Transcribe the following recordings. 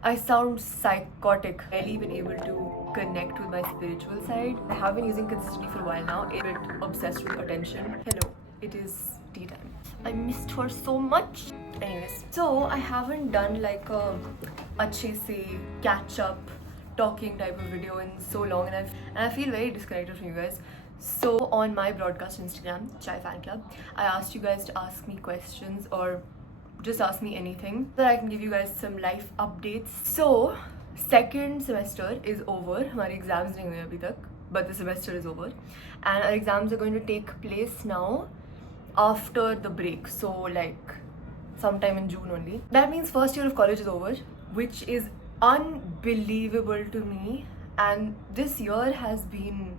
I sound psychotic. I've barely been able to connect with my spiritual side. I have been using consistency for a while now. A bit obsessed with attention. Hello, it is tea time. I missed her so much. Anyways, so I haven't done like a अच्छे से catch up talking type of video in so long, and I feel very disconnected from you guys. So on my broadcast Instagram, Chai Fan Club, I asked you guys to ask me questions or just ask me anything so that I can give you guys some life updates. So second semester is over. हमारे exams नहीं हुए अभी तक, but the semester is over, and our exams are going to take place now after the break. So like sometime in June only. That means first year of college is over, which is unbelievable to me. And this year has been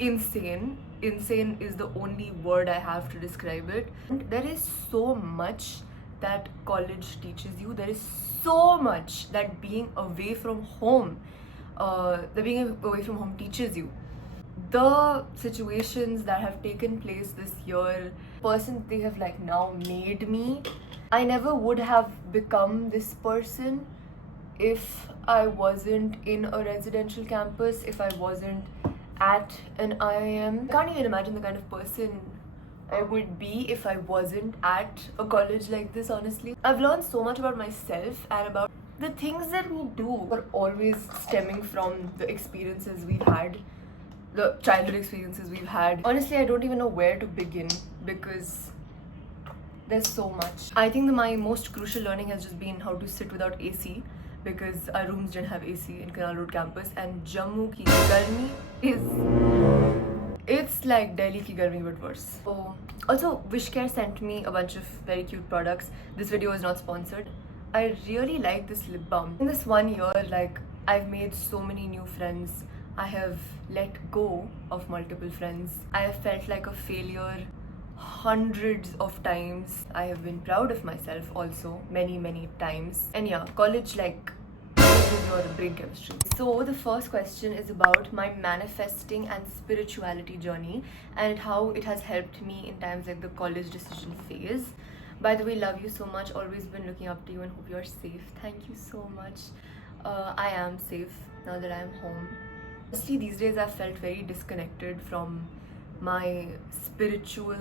insane. Insane is the only word I have to describe it. And there is so much that college teaches you. There is so much that being away from home, teaches you. The situations that have taken place this year, person they have like now made me. I never would have become this person if I wasn't in a residential campus, if I wasn't at an IIM. I can't even imagine the kind of person I would be if I wasn't at a college like this, honestly. I've learned so much about myself and about the things that we do are always stemming from the experiences we've had, the childhood experiences we've had. Honestly, I don't even know where to begin because there's so much. I think my most crucial learning has just been how to sit without AC because our rooms didn't have AC in Canal Road campus, and Jammu ki garmi it's like Delhi ki garmi but worse. So, also Wishcare sent me a bunch of very cute products. This video is not sponsored. I really like this lip balm. In this 1 year, like I've made so many new friends. I have let go of multiple friends. I have felt like a failure hundreds of times. I have been proud of myself also many times. And yeah, college like your brain chemistry. So the first question is about my manifesting and spirituality journey and how it has helped me in times like the college decision phase. By the way, love you so much. Always been looking up to you and hope you're safe. Thank you so much. I am safe now that I am home. Honestly, these days I've felt very disconnected from my spiritual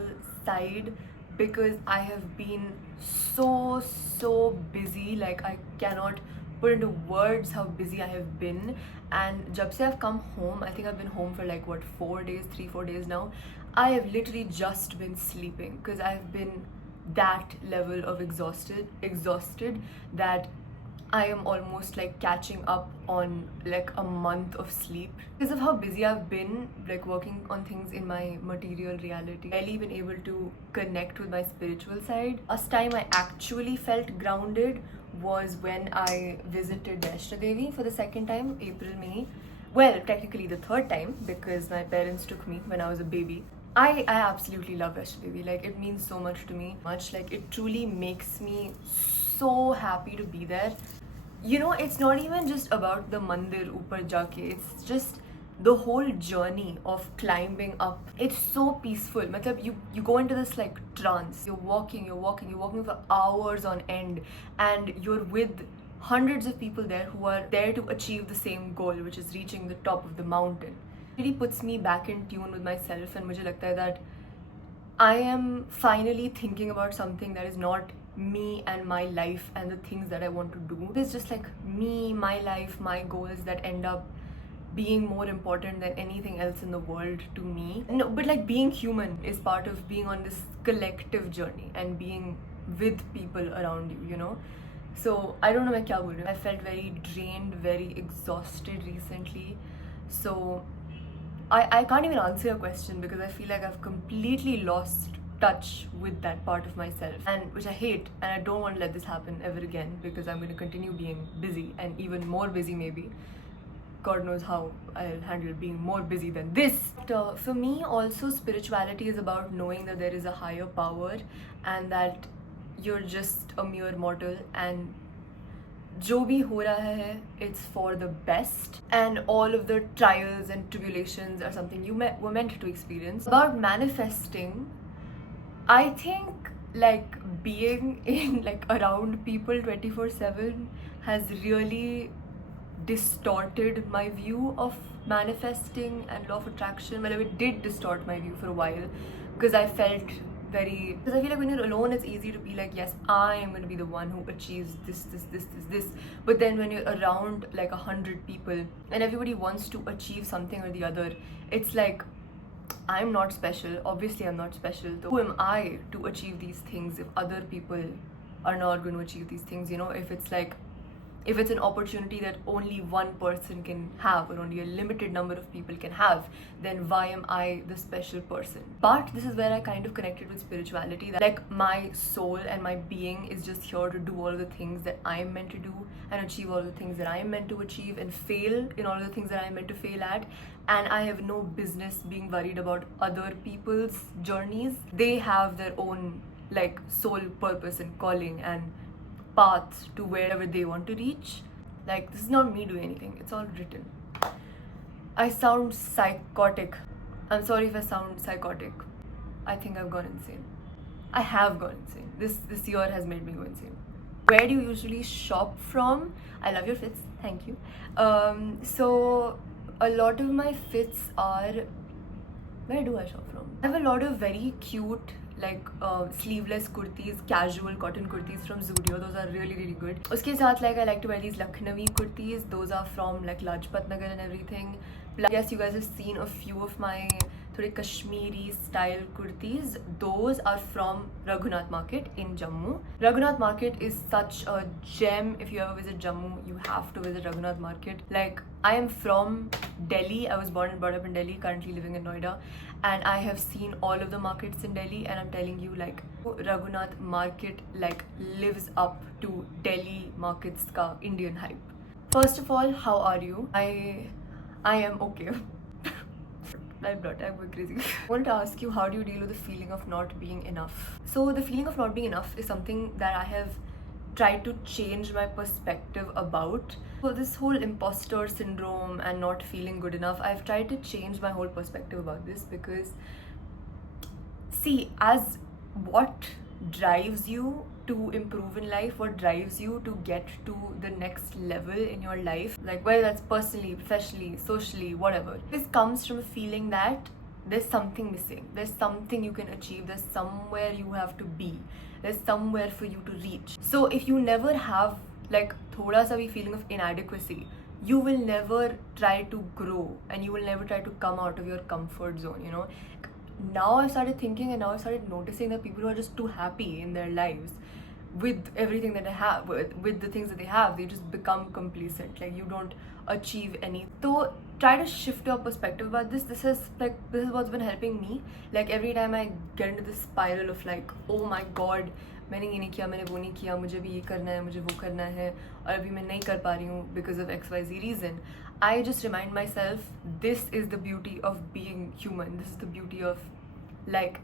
side because I have been so busy. Like I cannot put into words how busy I have been. And jab se I've come home, I think I've been home for like what 4 days, 3-4 days now. I have literally just been sleeping because I've been that level of exhausted that I am almost like catching up on like a month of sleep because of how busy I've been like working on things in my material reality. I've barely been able to connect with my spiritual side. Last time I actually felt grounded was when I visited Vaishno Devi for the second time, April, May. Well, technically the third time because my parents took me when I was a baby. I absolutely love Vaishno Devi. Like it means so much to me. Like it truly makes me so happy to be there. You know, it's not even just about the mandir upar jaake. It's just the whole journey of climbing up. It's so peaceful. Matlab, you go into this like trance. You're walking for hours on end, and you're with hundreds of people there who are there to achieve the same goal, which is reaching the top of the mountain. It really puts me back in tune with myself, and मुझे लगता है that I am finally thinking about something that is not me and my life and the things that I want to do. It's just like me, my life, my goals that end up being more important than anything else in the world to me. No, but like being human is part of being on this collective journey and being with people around you, you know? So I don't know मैं क्या बोल रही हूँ. I felt very drained, very exhausted recently. So I can't even answer your question because I feel like I've completely lost touch with that part of myself, and which I hate, and I don't want to let this happen ever again because I'm going to continue being busy and even more busy maybe. God knows how I'll handle being more busy than this. But, for me also spirituality is about knowing that there is a higher power and that you're just a mere mortal, and जो भी हो रहा है it's for the best, and all of the trials and tribulations are something you were meant to experience. About manifesting, I think like being in like around people 24/7 has really distorted my view of manifesting and law of attraction. Well, it did distort my view for a while because I felt because I feel like when you're alone it's easy to be like, yes, I am going to be the one who achieves this, but then when you're around like 100 people and everybody wants to achieve something or the other, it's like, I'm not special. Obviously I'm not special. So who am I to achieve these things if other people are not going to achieve these things? You know, if it's an opportunity that only one person can have or only a limited number of people can have, then why am I the special person? But this is where I kind of connected with spirituality, that like my soul and my being is just here to do all the things that I am meant to do and achieve all the things that I am meant to achieve and fail in all the things that I am meant to fail at. And I have no business being worried about other people's journeys. They have their own like soul purpose and calling and paths to wherever they want to reach. Like, this is not me doing anything, it's all written. I sound psychotic. I'm sorry if I sound psychotic. I think I've gone insane. I have gone insane. This year has made me go insane. Where do you usually shop from? I love your fits, thank you. So a lot of my fits are, where do I shop from? I have a lot of very cute like sleeveless kurtis, casual cotton kurtis from Zudio. Those are really good. Uske saath, like, I like to wear these Lucknowi kurtis. Those are from like Lajpat Nagar and everything. Plus, I guess you guys have seen a few of my thode Kashmiri style kurtis. Those are from Raghunath Market in Jammu. Raghunath Market is such a gem. If you ever visit Jammu, you have to visit Raghunath Market. Like, I am from Delhi. I was born and brought up in Delhi, currently living in Noida. And I have seen all of the markets in Delhi, and I'm telling you, like, Raghunath Market like lives up to Delhi markets ka Indian hype. First of all, how are you? I am okay. I'm going crazy. I wanted to ask you, how do you deal with the feeling of not being enough? So the feeling of not being enough is something that I have tried to change my perspective about. So this whole imposter syndrome and not feeling good enough, I've tried to change my whole perspective about this, because see, as what drives you to improve in life, what drives you to get to the next level in your life, like whether that's personally, professionally, socially, whatever, this comes from a feeling that there's something missing, there's something you can achieve, there's somewhere you have to be, there's somewhere for you to reach. So if you never have like thoda sa bhi feeling of inadequacy, you will never try to grow and you will never try to come out of your comfort zone, you know. Now I've started thinking and now I've started noticing that people who are just too happy in their lives with everything that they have, with the things that they have, they just become complacent. Like, you don't achieve any. So try to shift your perspective about this. This is what's been helping me. Like, every time I get into this spiral of like, oh my god, मैंने ये नहीं किया, मैंने वो नहीं किया, मुझे भी ये करना है, मुझे वो करना है, और अभी मैं नहीं कर पा रही हूँ because of XYZ reason, I just remind myself, this is the beauty of being human. This is the beauty of like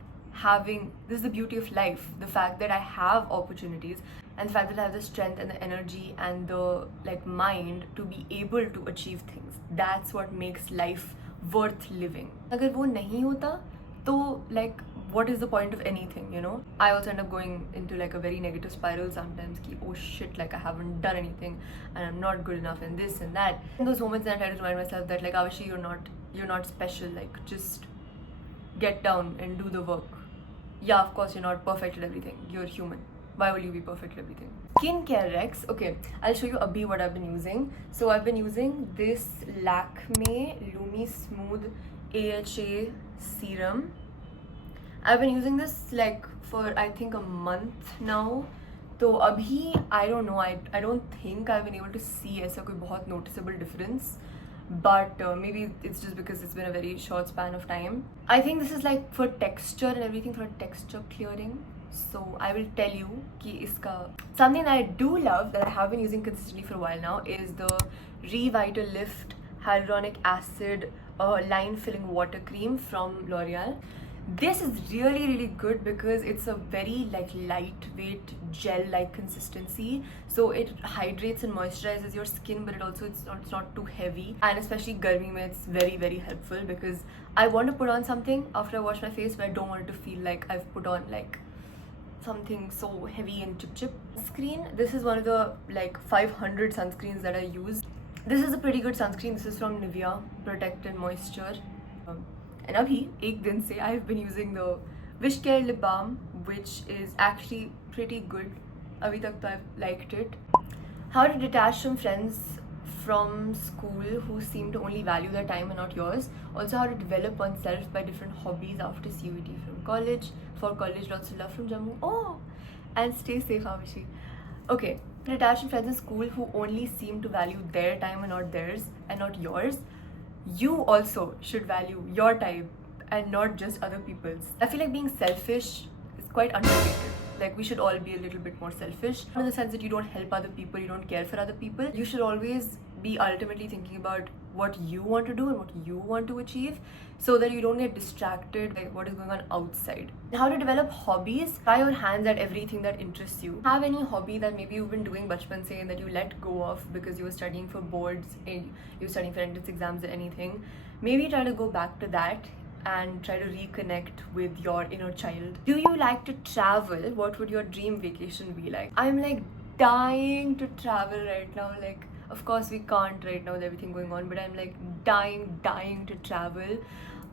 this is the beauty of life. The fact that I have opportunities and the fact that I have the strength and the energy and the like mind to be able to achieve things. That's what makes life worth living. अगर वो नहीं होता तो like what is the point of anything, you know? I also end up going into like a very negative spiral sometimes ki, oh shit, like I haven't done anything and I'm not good enough and this and that. In those moments I try to remind myself that like, Avishi, you're not special, like just get down and do the work. Yeah, of course you're not perfect at everything, you're human. Why will you be perfect at everything? Skincare Rex. Okay, I'll show you abhi what I've been using. So I've been using this Lakme Lumi Smooth AHA serum. I've been using this like for I think a month now. So abhi, I don't know, I don't think I've been able to see aisa koi bahut noticeable difference. But maybe it's just because it's been a very short span of time. I think this is like for texture and everything, for texture clearing. So I will tell you ki iska something that I do love, that I have been using consistently for a while now, is the Revitalift Hyaluronic Acid Line Filling Water Cream from L'Oreal. This is really good because it's a very like lightweight gel like consistency, so it hydrates and moisturizes your skin, but it's not too heavy, and especially garmi mein it's very helpful, because I want to put on something after I wash my face but I don't want it to feel like I've put on like something so heavy and chip. Sunscreen, this is one of the like 500 sunscreens that I use. This is a pretty good sunscreen. This is from Nivea Protect and Moisture. And abhi, ek din se, I've been using the Wishcare lip balm, which is actually pretty good. Abhi tak to I've liked it. How to detach from friends from school who seem to only value their time and not yours. Also, how to develop oneself by different hobbies after CUET from college. For college, lots of love from Jammu. Oh, and stay safe, Amishi. Okay, detach from friends in school who only seem to value their time and not theirs and not yours. You also should value your time and not just other people's. I feel like being selfish is quite underrated. Like, we should all be a little bit more selfish in the sense that you don't help other people, you don't care for other people. You should always be ultimately thinking about what you want to do and what you want to achieve, so that you don't get distracted by what is going on outside. How to develop hobbies. Try your hands at everything that interests you. Have any hobby that maybe you've been doing bachpan se and that you let go of because you were studying for boards, you were studying for entrance exams or anything. Maybe try to go back to that and try to reconnect with your inner child. Do you like to travel? What would your dream vacation be like? I'm like dying to travel right now. Like, of course we can't right now with everything going on, but I'm like dying to travel.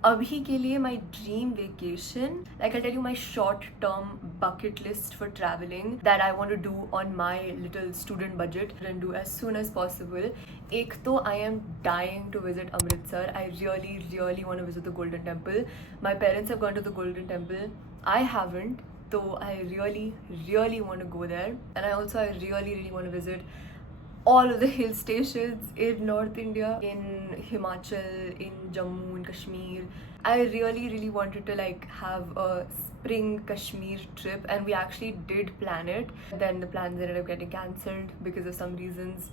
Abhi ke liye my dream vacation, like I'll tell you my short-term bucket list for traveling that I want to do on my little student budget and do as soon as possible. Ek to I am dying to visit Amritsar. I really want to visit the Golden Temple. My parents have gone to the Golden Temple. I haven't, so I really want to go there. And I really want to visit all of the hill stations in North India, in Himachal, in Jammu and Kashmir. I really wanted to like have a spring Kashmir trip, and we actually did plan it. Then the plans ended up getting cancelled because of some reasons.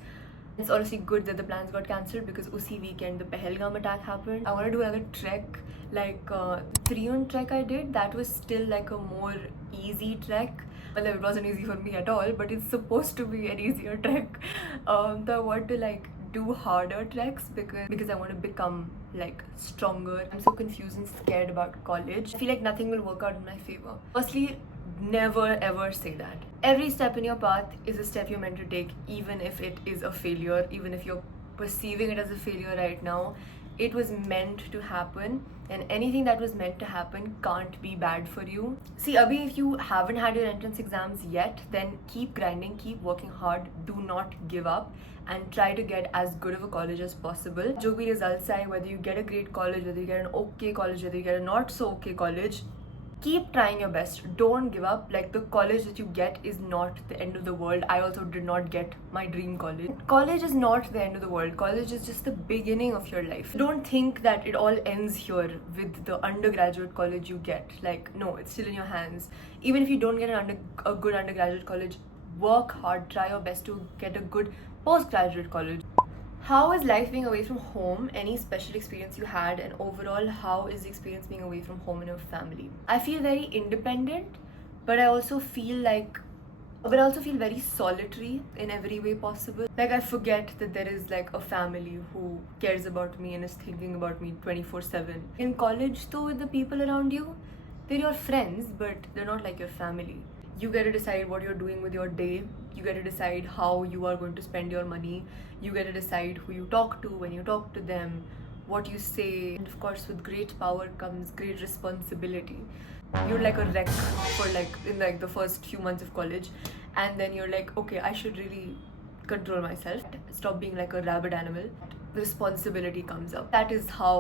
It's honestly good that the plans got cancelled because usi weekend the Pahalgam attack happened. I want to do another trek, like the Triun trek I did. That was still like a more easy trek. Well, it wasn't easy for me at all, but it's supposed to be an easier trek. So I want to like do harder treks because I want to become like stronger. I'm so confused and scared about college. I feel like nothing will work out in my favor. Firstly, never ever say that. Every step in your path is a step you're meant to take, even if it is a failure, even if you're perceiving it as a failure right now. It was meant to happen, and anything that was meant to happen can't be bad for you. See, Abhi, if you haven't had your entrance exams yet, then keep grinding, keep working hard, do not give up, and try to get as good of a college as possible. Jo bhi results aaye, whether you get a great college, whether you get an okay college, whether you get a not so okay college, keep trying your best. Don't give up. Like, the college that you get is not the end of the world. I also did not get my dream college. College is not the end of the world. College is just the beginning of your life. Don't think that it all ends here with the undergraduate college you get. Like, no, it's still in your hands. Even if you don't get a good undergraduate college, work hard, try your best to get a good postgraduate college. How is life being away from home? Any special experience you had, and overall, how is the experience being away from home and your family? I feel very independent, but I also feel very solitary in every way possible. Like, I forget that there is like a family who cares about me and is thinking about me 24/7. In college though, with the people around you, they're your friends, but they're not like your family. You get to decide what you're doing with your day. You get to decide how you are going to spend your money. You get to decide who you talk to, when you talk to them, what you say. And of course, with great power comes great responsibility. You're like a wreck for like in like the first few months of college, and then you're like, okay, I should really control myself, stop being like a rabid animal. The responsibility comes up. That is how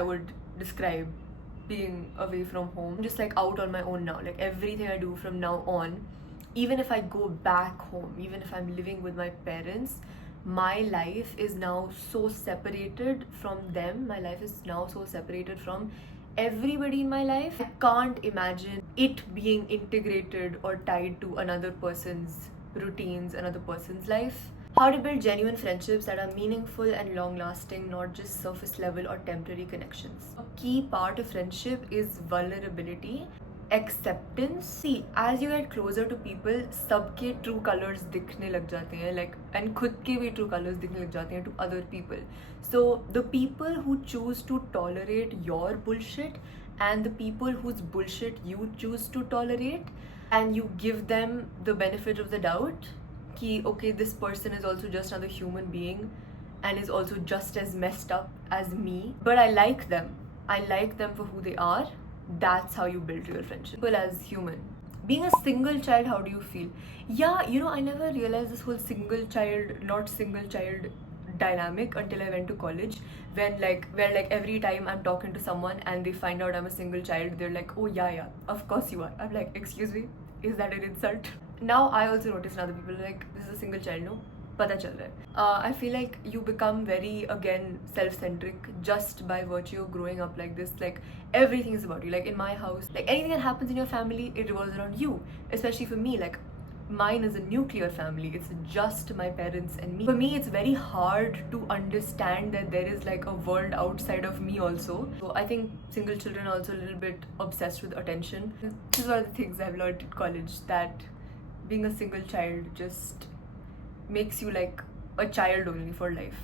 I would describe being away from home. I'm just like out on my own now. Like, everything I do from now on, even if I go back home, even if I'm living with my parents, my life is now so separated from them. My life is now so separated from everybody in my life. I can't imagine it being integrated or tied to another person's routines, another person's life. How to build genuine friendships that are meaningful and long-lasting, not just surface level or temporary connections. A key part of friendship is vulnerability, acceptance. See, as you get closer to people, सबके true colors दिखने लग जाते हैं, like, and खुद के भी true colors दिखने लग जाते हैं to other people. So the people who choose to tolerate your bullshit and the people whose bullshit you choose to tolerate, and you give them the benefit of the doubt ki okay, this person is also just another human being and is also just as messed up as me, but I like them. I like them for who they are. That's how you build real friendship. People as human. Being a single child, how do you feel? Yeah, you know, I never realized this whole single child, not single child dynamic until I went to college, when where every time I'm talking to someone and they find out I'm a single child, they're like, oh yeah, of course you are. I'm like, excuse me, is that an insult? Now I also notice in other people, like, this is a single child, no? पता चल रहा है. I feel like you become very, again, self-centric just by virtue of growing up like this. Like, everything is about you. Like, in my house, like, anything that happens in your family, it revolves around you. Especially for me, like, mine is a nuclear family. It's just my parents and me. For me, it's very hard to understand that there is like a world outside of me also. So I think single children are also a little bit obsessed with attention. This is one of the things I've learned at college, that being a single child just makes you like a child only for life.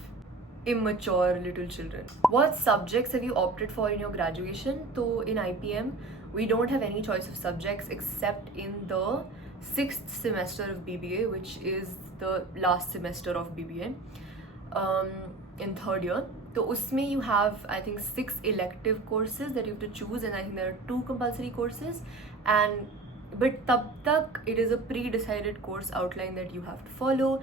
Immature little children. What subjects have you opted for in your graduation? So in IPM, we don't have any choice of subjects except in the 6th semester of BBA, which is the last semester of BBA, in 3rd year. So usme you have, I think, 6 elective courses that you have to choose, and I think there are 2 compulsory courses, and but tab tak it is a pre-decided course outline that you have to follow.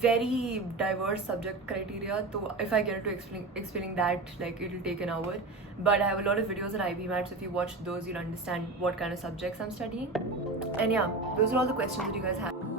Very diverse subject criteria, so if I get to explaining that, like, it'll take an hour, but I have a lot of videos on IB Maths. If you watch those, you'll understand what kind of subjects I'm studying. And yeah, those are all the questions that you guys have.